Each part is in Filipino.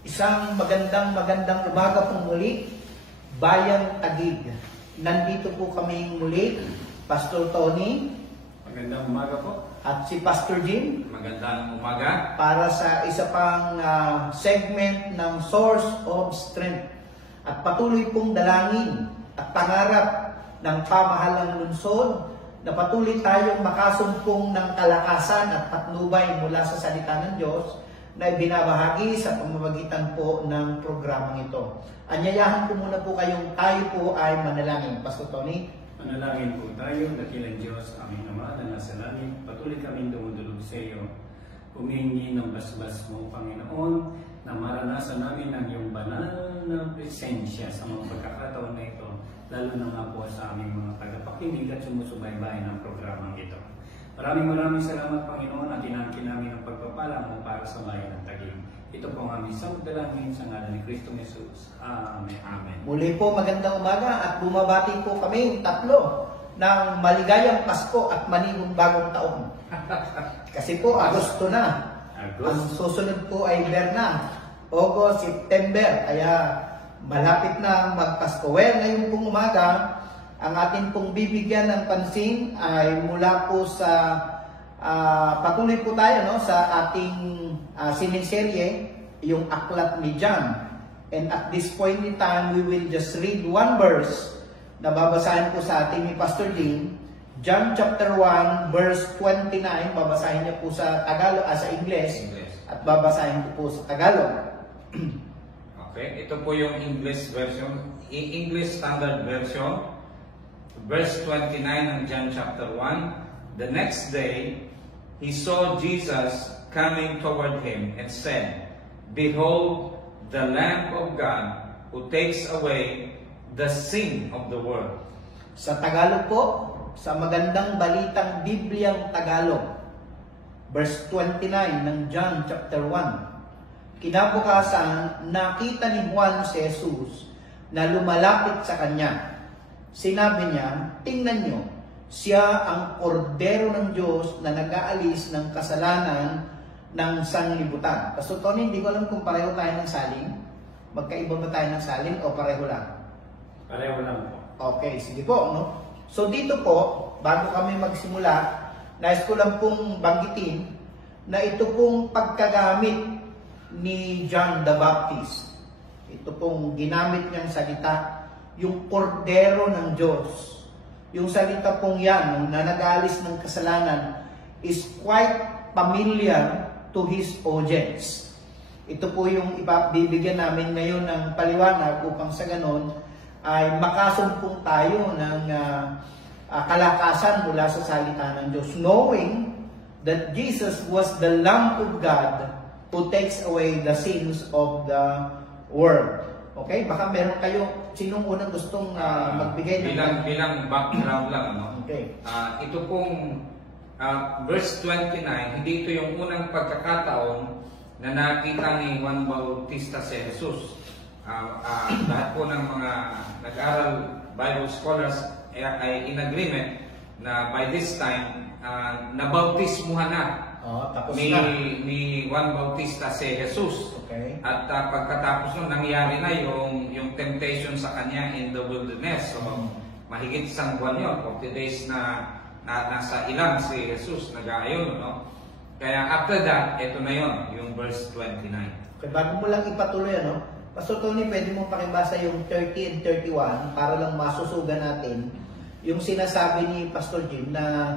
Isang magandang umaga pong muli, Bayan Taguig. Nandito po kami muli, Pastor Tony. Magandang umaga po. At si Pastor Jim. Magandang umaga. Para sa isa pang segment ng Source of Strength. At patuloy pong dalangin at pangarap ng pamahalang lungsod na patuloy tayong makasumpong ng kalakasan at patnubay mula sa salita ng Diyos na ibinabahagi sa pamamagitan po ng programang ito. Anyayahan ko muna po kayong tayo po ay manalangin. Pastor Tony. Manalangin po tayo, dakilang Diyos, aming Ama na nasa langit. Patuloy kaming dumudulog sa iyo. Humingi ng basbas mo, Panginoon, na maranasan namin ang iyong banal na presensya sa mga pagkakataon na ito, lalo na nga po sa aming mga tagapakinig at sumusubaybay ng programang ito. Maraming salamat, Panginoon, at inangkin namin ang pagpapala mo para sa bayan ng Taguig. Ito po ang aming samudalangin sa ngalan ni Kristo Jesus. Amen. Amen. Muli po magandang umaga at bumabati po kami tatlo ng maligayang Pasko at manibong bagong taon. Kasi po Agosto na. Ang susunod po ay Berna, August, September, kaya malapit na magpasko. Well, ngayon pong umaga, ang atin pong bibigyan ng pansin ay mula po sa patuloy po tayo sa ating siniserye, yung Aklat ni John. And at this point in time, we will just read one verse na babasahin po sa ating ni Pastor Jim. John chapter 1 verse 29, babasahin niya po sa Tagalog, sa English, at babasahin ko po sa Tagalog. Okay, ito po yung English version, English Standard Version. Verse 29 ng John chapter 1. The next day, he saw Jesus coming toward him and said, Behold, the Lamb of God who takes away the sin of the world. Sa Tagalog po, sa magandang balitang Bibliang Tagalog, verse 29 ng John chapter 1. Kinabukasan, nakita ni Juan si Jesus na lumalapit sa kanya. Sinabi niya, tingnan nyo, siya ang kordero ng Diyos na nag-aalis ng kasalanan ng sanlibutan. Pastor Tony, hindi ko alam kung pareho tayo ng salin. Magkaiba ba tayo ng salin o pareho lang? Pareho lang po. Okay, sige po. So dito po, bago kami magsimula, nais ko lang pong banggitin na ito pong pagkagamit ni John the Baptist. Ito pong ginamit niyang salita, yung kordero ng Diyos. Yung salita pong yan, na nag-aalis ng kasalanan, is quite familiar to his audience. Ito po yung ipabibigyan namin ngayon ng paliwanag upang sa ganon ay makasumpong tayo ng kalakasan mula sa salita ng Diyos. Knowing that Jesus was the Lamb of God who takes away the sins of the world. Okay? Baka meron kayo, sinong unang gustong magbigay ng... Bilang background lang, Okay. Ito pong verse 29, hindi ito yung unang pagkakataon na nakita ni Juan Bautista si Jesus. Lahat po ng mga nag-aral Bible scholars ay in agreement na by this time, nabautismuhan na tapos ni Juan Bautista si Jesus. Okay. At pagkatapos nun, nangyari na yung temptation sa kanya in the wilderness. So, mahigit isang buwan yun, 40 days na nasa ilang si Jesus, nag-aayon, Kaya after that, ito na yun, yung verse 29. Okay, bago mo lang ipatuloy, Pastor Tony, pwede mo pakibasa yung 30 and 31 para lang masusugan natin yung sinasabi ni Pastor Jim na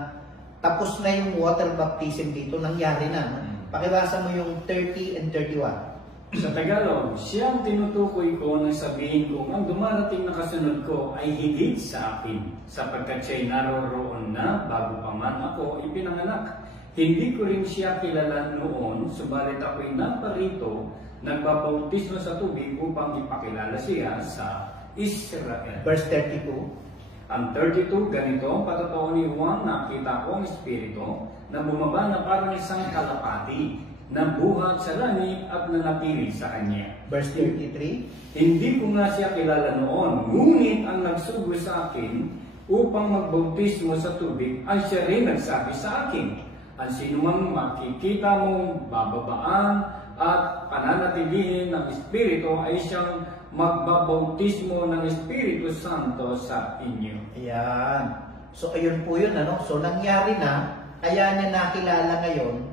tapos na yung water baptism dito, nangyari na. Pakibasa mo yung 30 and 31. Sa Tagalog, siyang tinutukoy ko na sabihin kong ang dumarating na kasunod ko ay higit sa akin, sapagkat siya'y naroroon na bago pa man ako ipinanganak. Hindi ko rin siya kilala noon, subalit ako'y naparito, nagbabautismo sa tubig upang ipakilala siya sa Israel. Verse 32. Ang 32, ganito ang patotoo ni Juan, nakita ko ang Espiritu na bumaba na parang isang kalapati, na buhat sa langit at nanatili sa kanya. Verse 33. Hindi ko nga siya kilala noon, ngunit ang nagsugo sa akin upang magbautismo sa tubig ay siya rin nagsabi sa akin, Ang sinumang makikita mong bababaan at pananatilihin ng Espiritu ay siyang magbabautismo ng Espiritu Santo sa inyo. Ayan. So ayun po yun, ano? So nangyari na, kaya niya nakilala ngayon,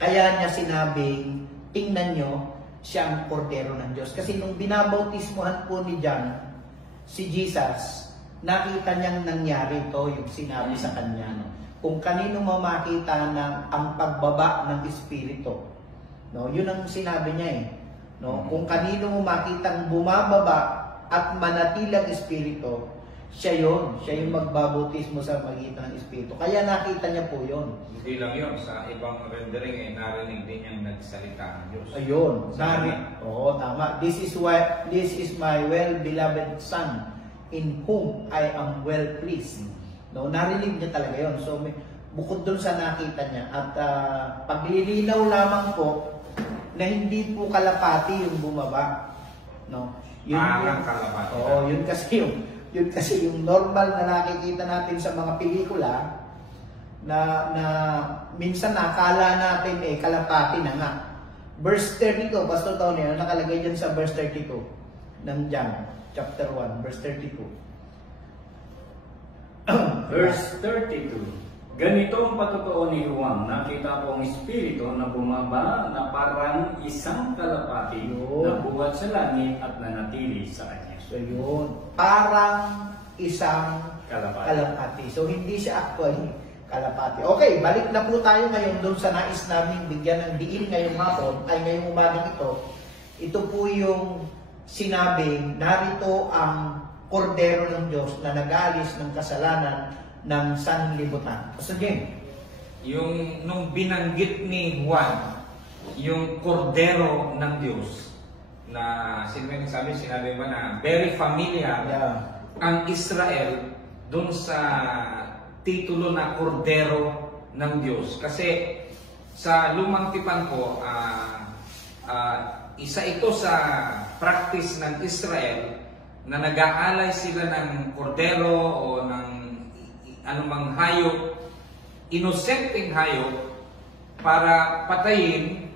kaya niya sinabing, tingnan nyo, siya ang kordero ng Diyos. Kasi nung binabautismohan po ni John, si Jesus, nakita niyang nangyari ito, yung sinabi sa kanya. No? Kung kanino mo makita ng ang pagbaba ng Espiritu. No? Yun ang sinabi niya eh. No? Kung kanino mo makitang bumababa at manatilang Espiritu, siya yun. Siya yung magbabautismo sa magitan ng Espiritu. Kaya nakita niya po yun. Hindi lang yun, sa ibang rendering ay narinig din niyang nagsalita ng Diyos. Ayun. Oo, tama. This is my well-beloved Son, in whom I am well pleased. No, narinig niya talaga yun. So, bukod dun sa nakita niya, at paglilinaw lamang po, na hindi po kalapati yung bumaba. No? Parang kalapati. Oo, yun kasi yung normal na nakikita natin sa mga pelikula, na minsan nakala natin kalapati na nga. Verse 32, Pastor Tony, nakalagay dyan sa verse 32 ng John, chapter 1, verse 32. Verse 32. Ganito ang patotoo ni Juan, nakita ko ang Espiritu na bumaba na parang isang kalapati na buhat sa langit at nanatili sa kanya. So yun, parang isang Kalapati. kalapati. So hindi siya actually kalapati. Okay, balik na po tayo ngayon doon sa nais namin bigyan ng diin ngayong hapon, ay ngayong umagang ito. Ito po yung sinabing, narito ang kordero ng Diyos na nag-alis ng kasalanan ng sanlibutan. So again, Yung nung binanggit ni Juan, yung kordero ng Diyos, na sinabi ba na very familiar ang Israel dun sa titulo na kordero ng Diyos. Kasi sa lumang tipan ko, isa ito sa practice ng Israel na nag-aalay sila ng kordero o ng anumang hayop, inosenteng hayop, para patayin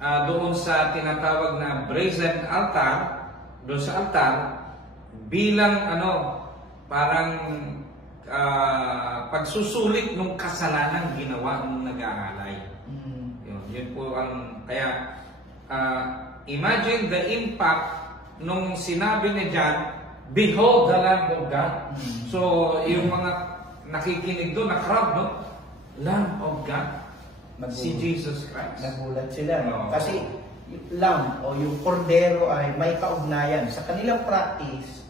doon sa tinatawag na brazen altar, doon sa altar, bilang parang pagsusulit ng kasalanan ginawa ng nag-aalay. Yun po ang, kaya imagine the impact nung sinabi ni John, behold the Lamb of God. So yung mga nakikinig doon na crowd, no? Lamb of God, si Jesus Christ. Nagulat sila. No? Kasi yung lamb o yung kordero ay may kaugnayan. Sa kanilang practice,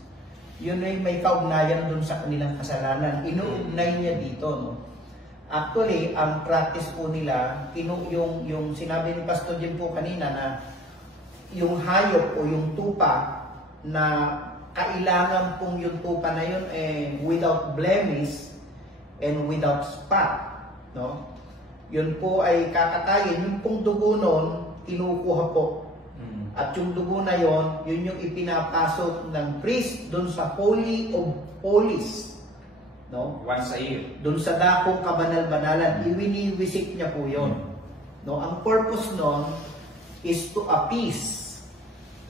yun ay may kaugnayan dun sa kanilang kasalanan. Inuugnay niya dito. No? Actually, ang practice po nila, yung sinabi ni Pastor Jim po kanina na yung hayop o yung tupa na kailangan pong yung tupa na yun without blemish and without spot, no? Yun po ay kakatayin, yung pong dugo nun, kinukuha po. At yung dugo na yun, yun yung ipinapasok ng priest dun sa Holy of Holies, no? Once a year. Dun sa dakong kabanal-banalan, iwiniwisik niya po yun. No? Ang purpose nun is to appease,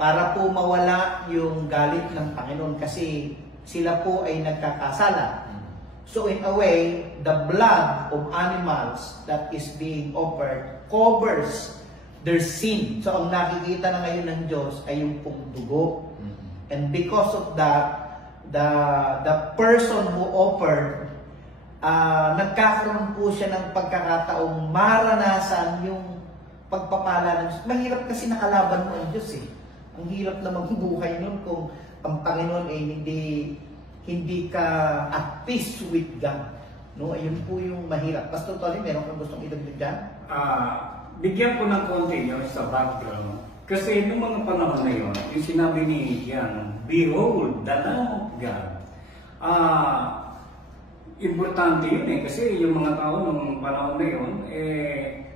para po mawala yung galit ng Panginoon kasi sila po ay nagkakasala. So in a way, the blood of animals that is being offered covers their sin. So ang nakikita na ngayon ng Diyos ay yung pong dugo. And because of that, the person who offered, nagkakaroon po siya ng pagkakataong maranasan yung pagpapala ng Diyos. Mahirap kasi nakalaban mo ang Diyos eh. Ang hirap na magbuhay nun kung ang Panginoon ay hindi ka at peace with God. No, ayun po yung mahirap. Pastor Tony, meron kang gustong idagdag dyan? Bigyan ko ng konti yun sa background. Kasi noong mga panahon na yun, yung sinabi ni Jan, behold, the Lamb of God. Importante yun kasi yung mga tao noong panahon na yun,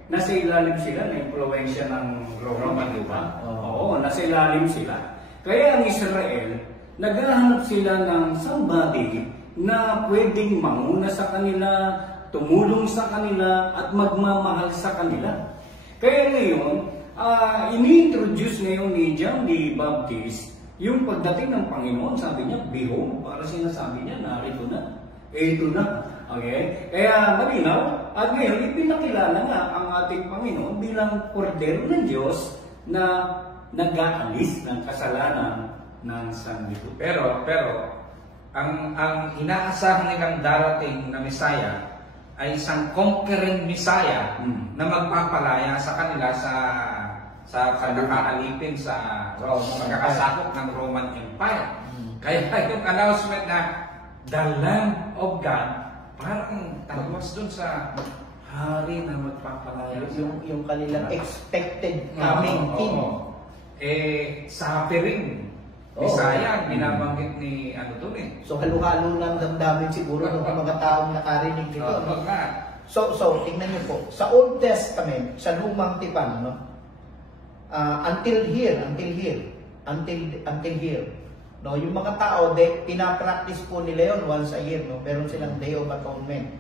nasa ilalim sila na impluwensya ng Roman, di ba? Oo, nasa ilalim sila. Kaya ang Israel, naghahanap sila ng somebody na pwedeng manguna sa kanila, tumulong sa kanila at magmamahal sa kanila. Kaya ngayon, ini-introduce ngayon ni John the Baptist yung pagdating ng Panginoon. Sabi niya, behold, para sinasabi niya, narito na, ito na. Okay? Kaya malinaw, at ngayon ipinakilala nga ang ating Panginoon bilang kordero ng Diyos na nag-aalis ng kasalanan ng sanlibutan. Pero ang inaasahan nilang darating na Messiah ay isang conquering Messiah na magpapalaya sa kanila sa pagkakaalipin sa pagkakasakop ng Roman Empire. Kaya yung announcement na the Lamb of God, parang tagwas dun sa hari na magpapalaya. Yung kanilang expected coming king. Suffering Messiah, binabanggit ni dun eh. So halo-halo ng damdamin siguro ng mga taong nakarinig nito. So tingnan niyo po, sa Old Testament, sa Lumang Tipan, no? Until here, no, yung mga tao, pinapractice po nila yon once a year, no? Meron silang Day of Atonement,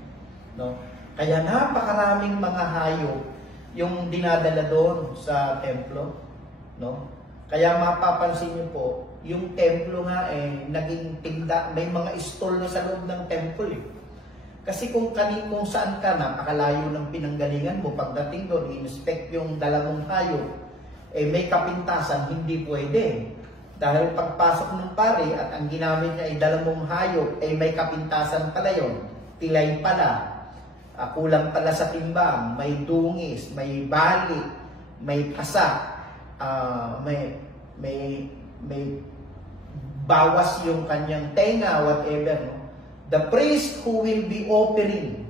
no? Kaya napakaraming mga hayop yung dinadala doon sa templo, no? Kaya mapapansin niyo po, yung templo nga naging tinda, may mga stall na sa loob ng temple eh. Kasi kung saan ka, napakalayo ng pinanggalingan mo, pagdating doon, i-inspect yung dalawang hayop, may kapintasan, hindi pwede. Dahil pagpasok ng pare at ang ginamit niya ay dalawang hayop, may kapintasan pala yun, pilay pala, kulang pala sa timbang, may dungis, may bali, may pasa, may bawas yung kanyang tenga, whatever, no? The priest who will be offering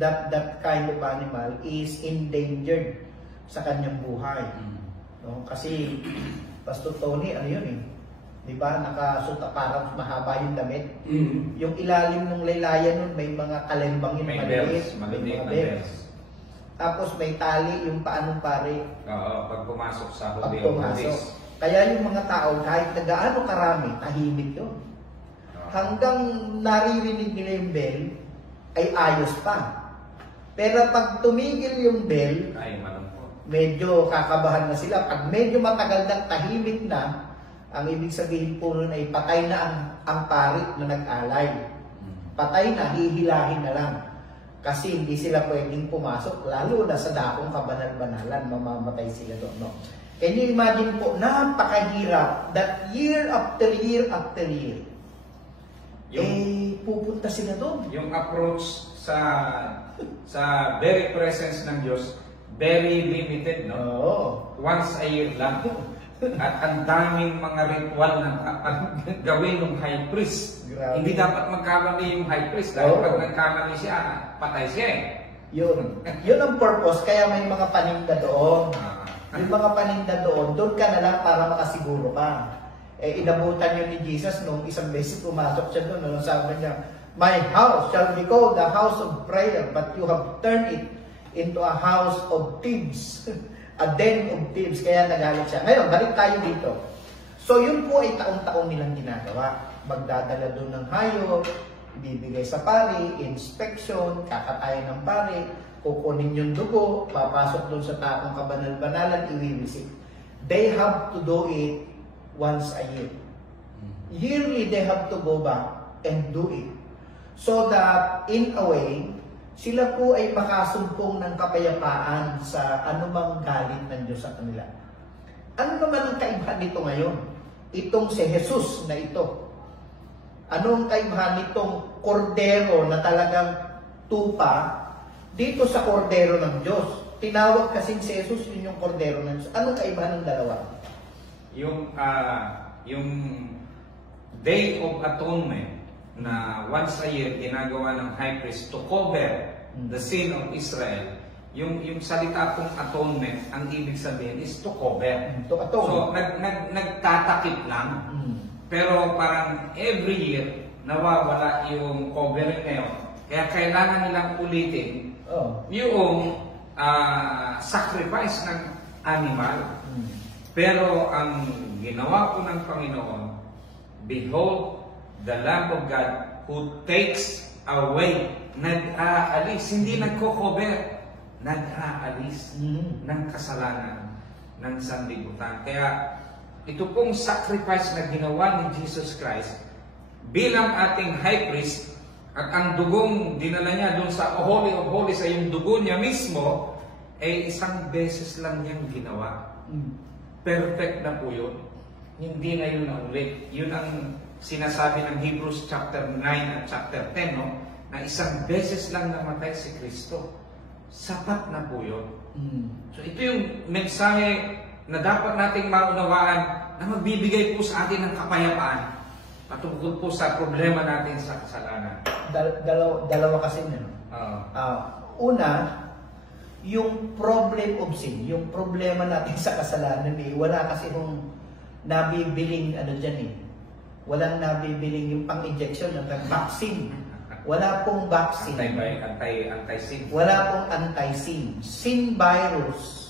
that kind of animal is endangered sa kanyang buhay, no? Kasi Pastor Tony, ano yun eh, di ba, nakasuta, parang mahaba yung damit. Yung ilalim ng laylayan nun, may mga kalembang yun, maliit, may mga bells. Tapos may tali yung paanong pare. Pag pumasok sa pagpumasok. Kaya yung mga tao, kahit na gaano karami, tahimik yun. Hanggang naririnig nila yung bell, ay ayos pa. Pero pag tumigil yung bell, medyo kakabahan na sila. Pag medyo matagal na tahimik na, ang ibig sabihin po nun ay patay na ang parit na nag-alay. Patay na, hihilahin na lang. Kasi hindi sila pwedeng pumasok, lalo na sa dakong kabanal-banalan, mamamatay sila doon. No? Can you imagine po, napakahirap that year after year after year, pupunta sila doon. Yung approach sa very presence ng Diyos, very limited, no? Once a year lang. At ang daming mga ritual na gawin ng high priest. Grabe. Hindi dapat magkamali yung high priest dahil pag nagkamali siya, patay siya eh. Yun ang purpose, kaya may mga paninda doon. Yung mga paninda doon ka na lang para makasiguro ka. Inabutan yun ni Jesus nung isang beses pumasok siya doon. Sabi niya, my house shall be called the house of prayer, but you have turned it into a house of thieves. A den of thieves. Kaya nagalit siya. Ngayon, balik tayo dito. So yun po ay taong-taong nilang ginagawa. Magdadala doon ng hayop, ibibigay sa pari, inspection, kakatayin ng pari, kukunin yung dugo, papasok doon sa taong kabanal-banalan, iwiwisik. They have to do it once a year. Yearly, they have to go back and do it. So that, in a way, sila po ay makasumpong ng kapayapaan sa anumang galit ng Diyos sa kanila. Ano naman ang kaibahan nito ngayon? Itong si Jesus na ito. Anong kaibahan nitong kordero na talagang tupa dito sa kordero ng Diyos? Tinawag kasing si Jesus yun yung kordero ng Diyos. Anong kaibahan ng dalawa? Yung Day of Atonement na once a year ginagawa ng high priest to cover the sin of Israel. Yung salita pong atonement, ang ibig sabihin is to cover. To atone. So nagtatakip lang. Pero parang every year nawawala yung covering na yun. Kaya kailangan nilang ulitin yung sacrifice ng animal. Pero ang ginawa po ng Panginoon, behold, the Lamb of God who takes away nag-aalis, hindi nagko-cover, nag-aalis ng kasalanan ng sanlibutan. Kaya ito pong sacrifice na ginawa ni Jesus Christ bilang ating high priest, at ang dugong dinala niya doon sa Holy of Holies ay yung dugo niya mismo, ay isang beses lang niyang ginawa. Perfect na po yun. Hindi na yun na ulit. Yun ang sinasabi ng Hebrews chapter 9 at chapter 10, no? Na isang beses lang namatay si Kristo. Sapat na po yun. So ito yung mensahe na dapat nating maunawaan na magbibigay po sa atin ng kapayapaan patungkol po sa problema natin sa kasalanan. Dalawa kasi nun. Una, yung problem of sin, yung problema natin sa kasalanan, wala kasi kung nabibiling walang nabibiling yung pang-injection ng vaccine. Wala pong vaccine. Anti-sin. Wala pong anti-sin. Sin virus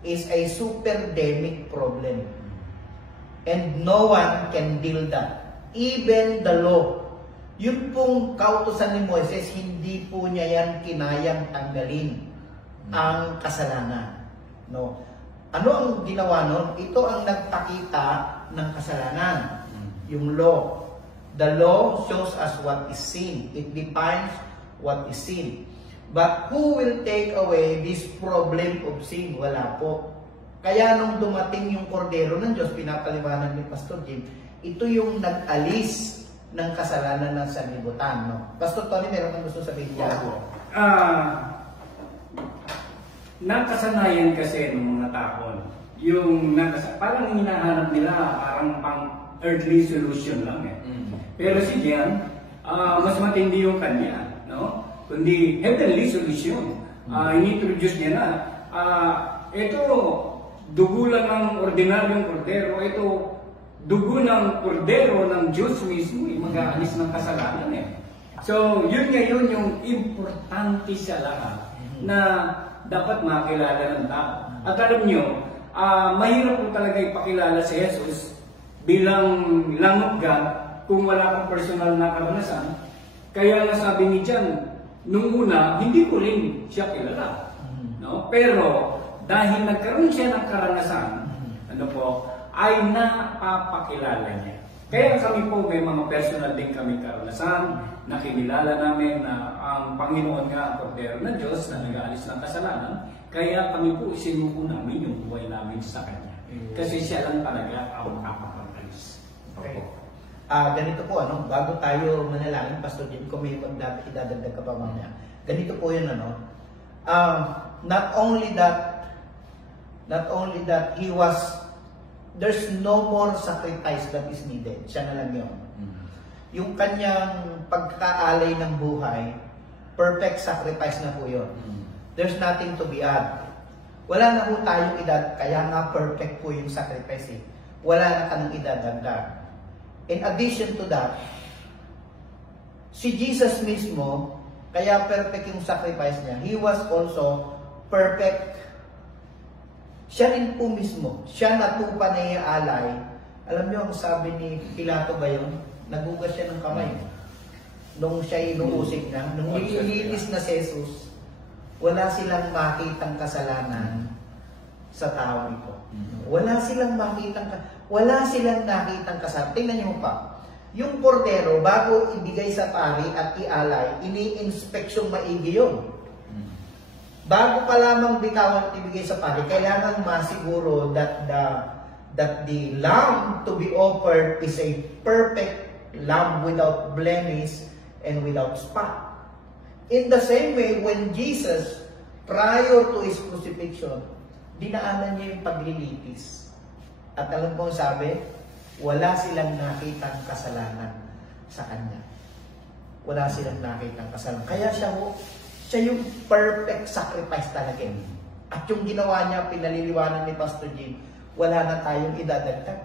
is a superdemic problem. And no one can deal that. Even the law. Yun pong kautusan ni Moises, hindi po niya yan kinayang tanggalin ang kasalanan. No? Ano ang ginawa nun? Ito ang nagpakita ng kasalanan. Yung law. The law shows us what is sin. It defines what is sin. But who will take away this problem of sin? Wala po. Kaya nung dumating yung kordero ng Diyos, pinapaliwanag ni Pastor Jim, ito yung nag-alis ng kasalanan ng sanlibutan. No? Pastor Tony, meron kang gusto sabihin niya? Nakasanayan kasi ng mga tao. Yung parang hinahanap nila parang pang earthly solution lang eh. Pero si Jan, mas matindi yung kanya, no? Kundi heavenly solution. Inintroduce niya na, ito, dugo lang ng ordinaryong kordero, ito, dugo ng kordero ng Diyos mismo, mag-aalis ng kasalanan eh. So, yun ngayon yung importante sa lahat na dapat makilala ng tao. At alam nyo, mahirap po talaga ipakilala si Jesus bilang langot God kung wala kang personal na karanasan. Kaya nasabi ni John, nung una, hindi ko rin siya kilala. No? Pero, dahil nagkaroon siya ng karanasan, ay napapakilala niya. Kaya kami po, may mga personal din kami karanasan, na kinilala namin na ang Panginoon nga ang kordero ng Diyos na nag-aalis ng kasalanan. Kaya kami po isinuko namin yung buhay namin sa Kanya. Kasi siya lang talaga ang makakapag-alis. Okay. Ganito po, bago tayo manalangin, Pastor Jim, kung may idadagdag ka pa mamaya. Ganito po yun, not only that he was, there's no more sacrifice that is needed. Siya na lang yun. Yung kanyang pagkaalay ng buhay, perfect sacrifice na po yun. There's nothing to be add. Wala na po tayong edad, kaya nga perfect po yung sacrifice eh. Wala na kanang idadagdag. In addition to that, si Jesus mismo, kaya perfect yung sacrifice niya, he was also perfect. Siya rin po mismo, siya natupa na iaalay. Alam niyo ang sabi ni Pilato ba yun? Nagugas siya ng kamay. Nung siya inuusig na, nung nilinis na si Jesus, wala silang makitang kasalanan sa tao ito. Wala silang nakitang kasalanan. Tingnan niyo pa. Yung kordero, bago ibigay sa pari at ialay, ini-inspeksyon maigi yun. Bago pa lamang bitawan at ibigay sa pari, kailangan masiguro that the lamb to be offered is a perfect lamb without blemish and without spot. In the same way, when Jesus, prior to His crucifixion, dinaanan niya yung paglilitis. At alam mo sabi, wala silang nakitang kasalanan sa Kanya. Wala silang nakitang kasalanan. Kaya siya yung perfect sacrifice talaga. At yung ginawa niya, pinaliliwanan ni Pastor Jim, wala na tayong idadagdag.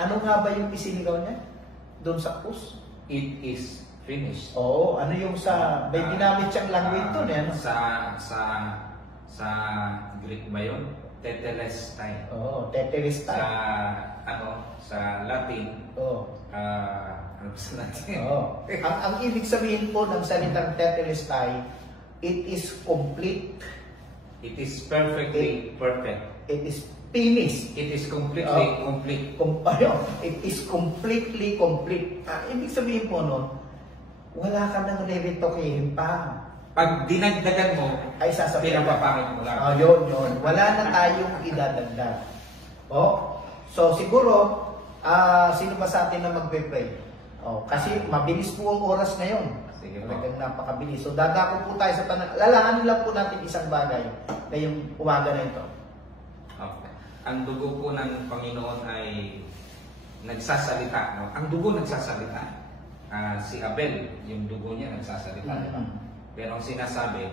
Ano nga ba yung isinigaw niya? Doon sa krus? It is finished. Oo, ano yung may ginamit siyang language doon eh. Sa Greek ba yun? Tetelestai. Oo, tetelestai. Sa Latin, Ano gusto natin? Oo. Ang ibig sabihin po ng salitang tetelestai, it is complete. It is perfectly perfect. It is finished. It is completely complete. It is completely complete. Ibig sabihin po nun, wala ka nang re-retokehin pa. Pag dinagdagan mo, Ay sasabihin. pinapapakit mo lang. Yun. Wala na tayong idadagdag. So siguro, sino ba sa atin na magpe-pray? Kasi mabilis po ang oras ngayon. Sige po. Talagang napakabilis. So dadako po tayo sa lalahanin lang po natin isang bagay na yung umaga na ito. Okay. Ang dugo po ng Panginoon ay nagsasalita. No? Ang dugo nagsasalita. Si Abel, yung dugo niya nagsasalita. Diba? Pero ang sinasabi,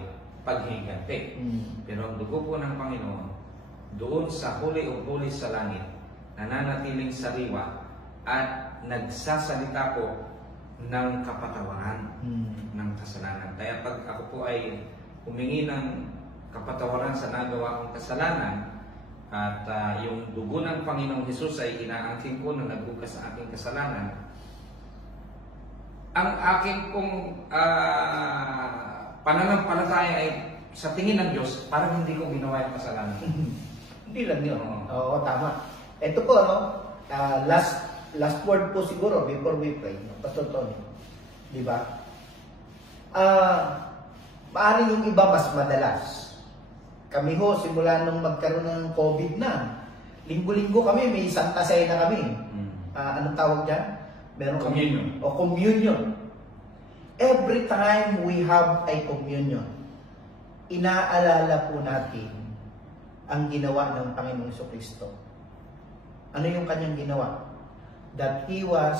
paghiganti. Pero ang dugo po ng Panginoon, doon sa Holy of Holies sa langit, nananatiling sariwa at nagsasalita po ng kapatawaran ng kasalanan. Kaya pag ako po ay humingi ng kapatawaran sa nagawa kong kasalanan at yung dugo ng Panginoong Hesus ay inaangkin ko na nagbukas sa aking kasalanan, ang aking pong pananampalataya ay sa tingin ng Diyos, parang hindi ko ginawa yung kasalanan. Hindi lang yun. Oo, tama. Ito po, last word po siguro before we pray. Pastor Tony. Di ba? Maaaring yung iba mas madalas. Kami ho, simula nung magkaroon ng COVID na, linggo-linggo kami, may Santa Cena kami. Anong tawag dyan? Meron Communion. Communion. Every time we have a communion, inaalala po natin ang ginawa ng Panginoong Jesucristo. Ano yung kanyang ginawa? That He was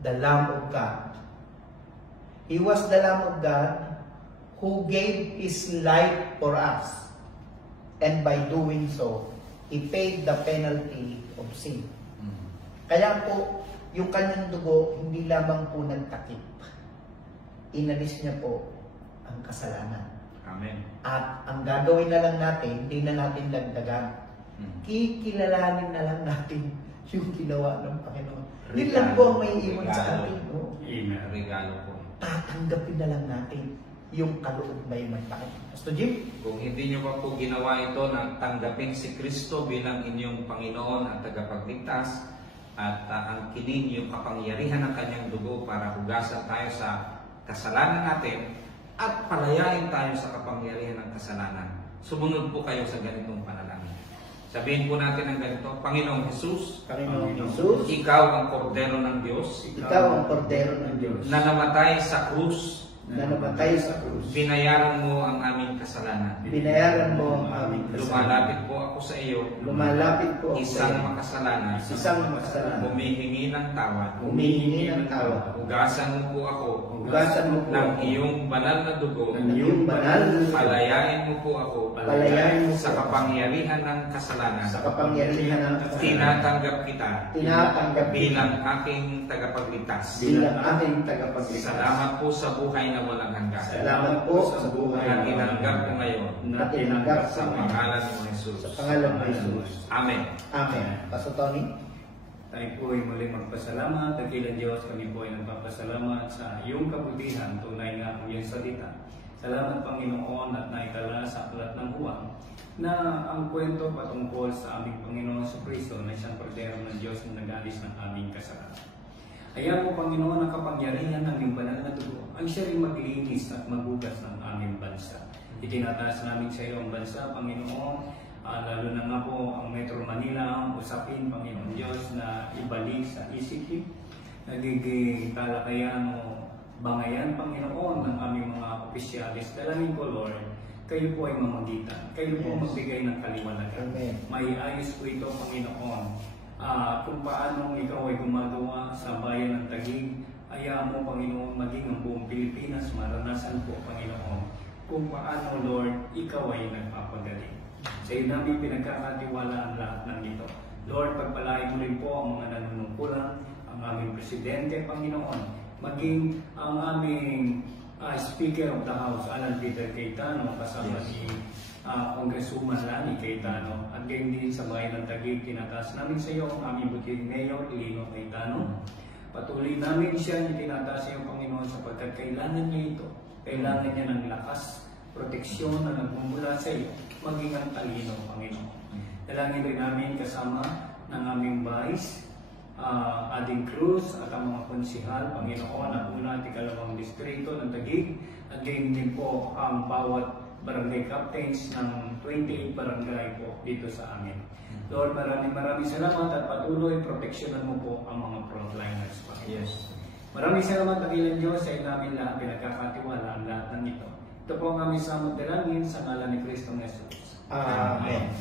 the Lamb of God. He was the Lamb of God who gave His life for us. And by doing so, He paid the penalty of sin. Kaya po, yung kanyang dugo, hindi lamang po nagtakip. Inalis niya po ang kasalanan. Amen. At ang gagawin na lang natin, hindi na natin dagdagan. Kikilalanin na lang natin yung ginawa ng Panginoon. Yun lang po ang may iwan sa atin. Amen. Regalo po. Tatanggapin na lang natin yung kaloob-bayan ng Panginoon. Pastor Jim? Kung hindi nyo pa po ginawa ito na tanggapin si Kristo bilang inyong Panginoon at tagapagligtas at angkinin yung kapangyarihan ng kanyang dugo para hugasan tayo sa kasalanan natin at palayain tayo sa kapangyarihan ng kasalanan, sumunod po kayo sa ganitong panalangin. Sabihin po natin ang ganito: Panginoong Jesus, Panginoong Jesus, Ikaw ang kordero ng Diyos Ikaw ang kordero ng Diyos na namatay sa krus. na namatay sa krus. Binayaran mo ang aming kasalanan. Binayaran mo ang aming kasalanan. Lumalapit po ako sa iyo. Lumalapit po ako sa Isang iyo. makasalanan. Isang makasalanan. Humihingi ng tawad. Humihingi ng tawad. Hugasan mo po ako Hugasan mo po ng ako iyong banal na dugo. ng iyong banal na dugo. Palayain mo po ako Palayain mo sa po ako kapangyarihan ng kasalanan. sa kapangyarihan ng kasalanan. Tinatanggap kita Tinatanggap bilang aking tagapagligtas. bilang ating tagapagligtas. Salamat po sa buhay na walang hanggan. Salamat po sa buhay Na tinanggap ko ngayon na tinanggap sa sa pangalan ni Jesus. Sa pangalan ng Jesus. Amen. Amen. Pastor Tony? Tayo po ay muli magpasalamat. Dakilang Diyos, kami po ay nagpapasalamat sa iyong kabutihan. Tunay nga ang iyong salita. Salamat, Panginoon, at naitala sa aklat ng Juan na ang kwento patungkol sa aming Panginoon sa Kristo na isang kordero ng Diyos na nag-alis ng aming kasalanan. Kaya po, Panginoon, ang kapangyarihan ng iyong banal na dugo ang siya rin maglinis at maghugas ng aming bansa. Itinataas namin sa iyo ang bansa, Panginoon, lalo na nga po ang Metro Manila ang usapin, Panginoon Diyos, na ibalik sa ECQ, nagiging talakayan o bangayan, Panginoon, ng aming mga opisyalis. Dalangin ko, Lord, kayo po ay mamagitan. Kayo po magbigay ng kaliwanagan. Amen. Maiayos po ito, Panginoon. Kung paano ikaw ay gumagawa sa bayan ng Taguig, hayaan mo, Panginoon, maging ang buong Pilipinas, maranasan po, Panginoon, kung paano, Lord, ikaw ay nagpapagaling. Sa iyo namin pinagkakatiwala ang lahat ng ito. Lord, pagpalain mo rin po ang mga nanunungkulan, ang aming Presidente, Panginoon, maging ang aming Speaker of the House, Alan Peter Cayetano, kasama ni Congresswoman Lani Cayetano, at gayon din sa bayan ng Taguig, tinataas namin sa iyo ang aming buting Mayor, Lino Cayetano, Patuloy namin siya itinataas niyo, Panginoon, sapagkat kailangan niya ito. Kailangan niya ng lakas, proteksyon na nagmumula sa iyo, maging ang talino, Panginoon. Dalangin rin namin kasama ng aming vice, Ading Cruz at ang mga konsihal, Panginoon, ang una at ikalawang distrito ng Taguig, at gayon din po ang bawat barangay captains ng 28 barangay po dito sa amin. Lord, maraming salamat at patuloy proteksyonan mo po ang mga frontliners, Panginoon. Yes. Maraming salamat, dakilang Diyos, sa namin lahat pinagkakatiwala ang lahat ng ito. Ito po ang aming samot dalangin sa ngalan ni Kristong Jesus. Amen.